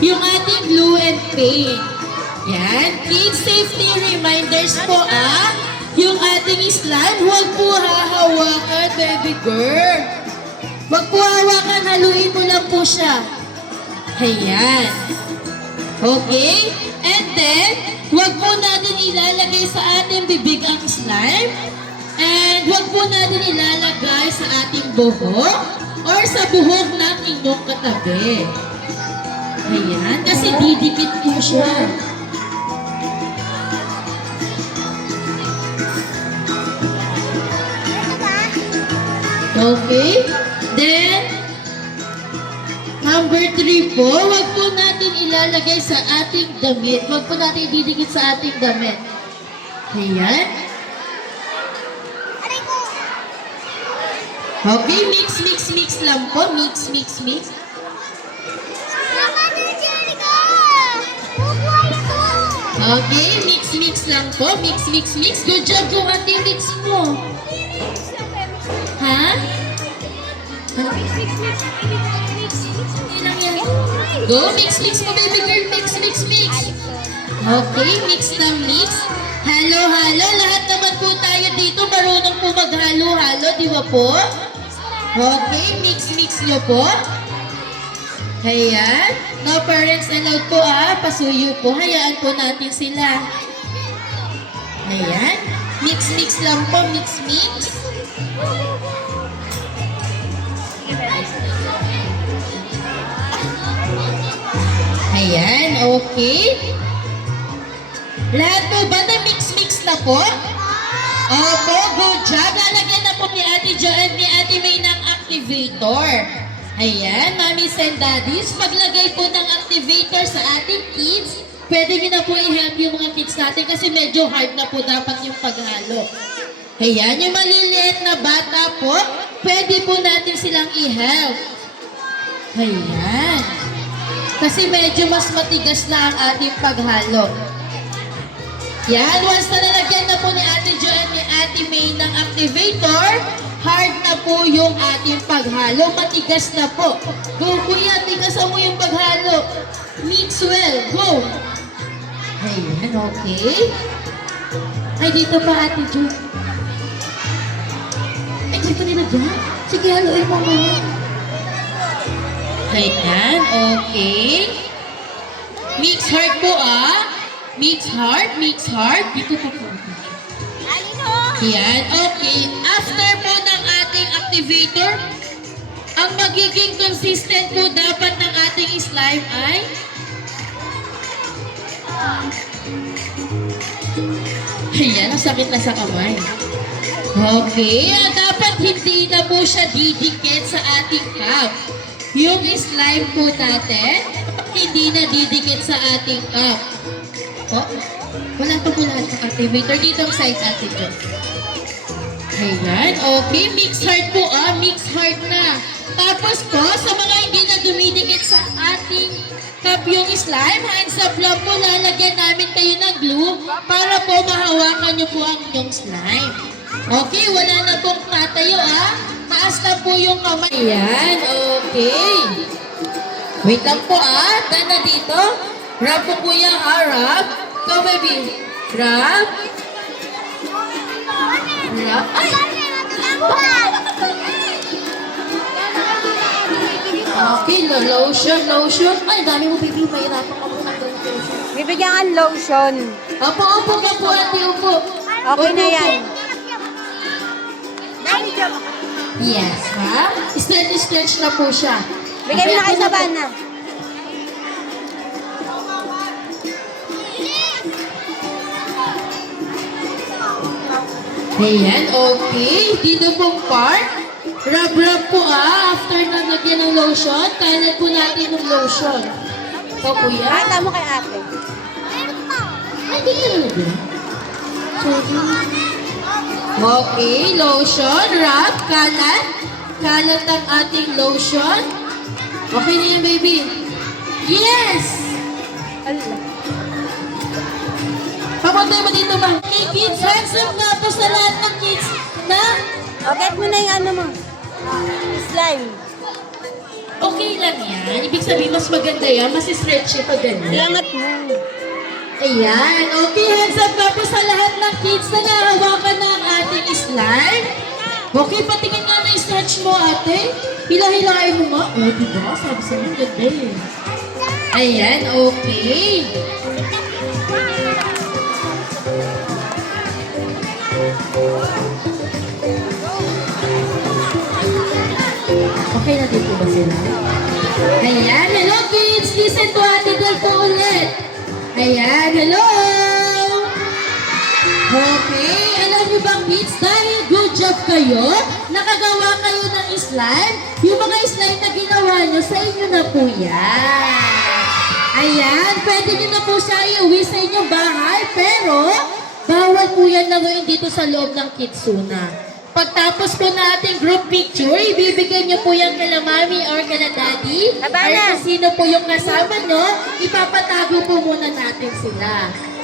yung ating glue and paint. Yan. Kids safety reminders po yung ating slime, huwag po hahawakan, baby girl. Huwag po hawakan, haluin mo lang po siya. Ayan. Okay? And then, huwag po natin ilalagay sa ating bibig ang slime. And huwag po natin ilalagay sa ating buhok or sa buhok ng inyong katabi. Ayan, kasi didikit po siya. Okay? Then, number 3 po, huwag po natin ilalagay sa ating damit. Huwag po natin didikit sa ating damit. Ayan. Okay, mix lang po. Mix. Okay, mix lang po. Mix. Good job kung ating mix mo. Ha? Go, mix mo, baby girl. Mix. Okay, mix. Halo. Lahat naman po tayo dito. Marunong po maghalo-halo, di ba po? Okay, mix nyo po. Ayan. No parents allowed po Pasuyo po. Hayaan po natin sila. Ayan. Mix lang po. Mix. Ayan, okay. Lahat po ba na mix na po? Opo, good job. Lalagyan na po ni Ate Jo at ni Ate May ng activator. Ayan, mommies and daddies, paglagay po ng activator sa ating kids, pwede nyo na po i-help yung mga kids natin kasi medyo hard na po dapat yung paghalo. Ayan, yung maliliit na bata po, pwede po natin silang i-help. Ayan. Kasi medyo mas matigas na ang ating paghalo. Yan, once na nalagyan na po ni Ate Jo at ni Ate May ng activator, hard na po yung ating paghalo. Matigas na po. Go, kuya, tigasan mo yung paghalo. Mix well. Go. Ayan, okay. Ay, dito pa, Ate Jo. Ay, dito nila dyan. Sige, haluin mo muna. Ayan, okay. Mix hard po, Mix hard. Dito pa po. Yan, okay. After po ng ating activator, ang magiging consistent po dapat ng ating slime ay ayan, ang sakit na sa kamay. Okay, dapat hindi na po siya didikit sa ating cup. Yung slime po natin, hindi na didikit sa ating cup. Oh, wala pa po lahat ng activator. Dito ang side Ate Jo. Ayan, okay. Mix hard po, Mix hard na. Tapos po, sa mga hindi na dumidikit sa ating cup yung slime, hands up lang po, lalagyan namin kayo ng glue para po mahawakan nyo po ang inyong slime. Okay, wala na pong tatayo, Taas na po yung kamay. Ayan, okay. Wait lang po, Tana dito. Rub po po yan, rub. Go, baby. Rub. Ay! Okay, lotion. Ay, dami mo, baby. Mahirapan ka po ng lotion. Bibigyan ka lotion. Opo ka po, ate. Upo. Okay na yan. Yes, Stretch na po siya. Bigay mo na kayo sa bana. Ayan, okay. Dito pong part. Rub po after na lagyan ng lotion, kalat po natin ng lotion. Ito po yan. Bata mo kay ate. Ay, di ka nalagyan. Sorry. Okay, lotion, rub, kalat. Kalat ang ating lotion. Okay na yan, baby. Yes! Allah. Papunta mo dito, ma. Okay, kids, hands up nga po sa lahat ng kids na O, get mo na yung ano mo. Slime. okay Okay lang yan. Ibig sabihin, mas maganda yan. Mas stretchy pa ganyan. Iangat mo. Ayan. Okay, hands up nga po sa lahat ng kids na nahawakan na ang ating slime. Okay, patingin nga na stretch mo, ate. Hila-hilain mo nga. Oh, diba? Sabi sa mga ganda eh. Ayan, okay. Okay na din po ba sila? Ayan, hello kids! Listen to Ate Del po ulit. Ayan, hello! Okay, alam niyo ba kids, dahil good job kayo, nakagawa kayo ng slime, yung mga slime na ginawa niyo, sa inyo na po yan. Ayan, pwede niyo na po siya iuwi sa inyong bahay, pero bawal po yan laruin dito sa loob ng Kidsuna. Pagtapos po na ating group picture, ibibigay niyo po yan kala mami or kala daddy. Aba Or na. kung sino po yung kasama nyo, ipapatago po muna natin sila.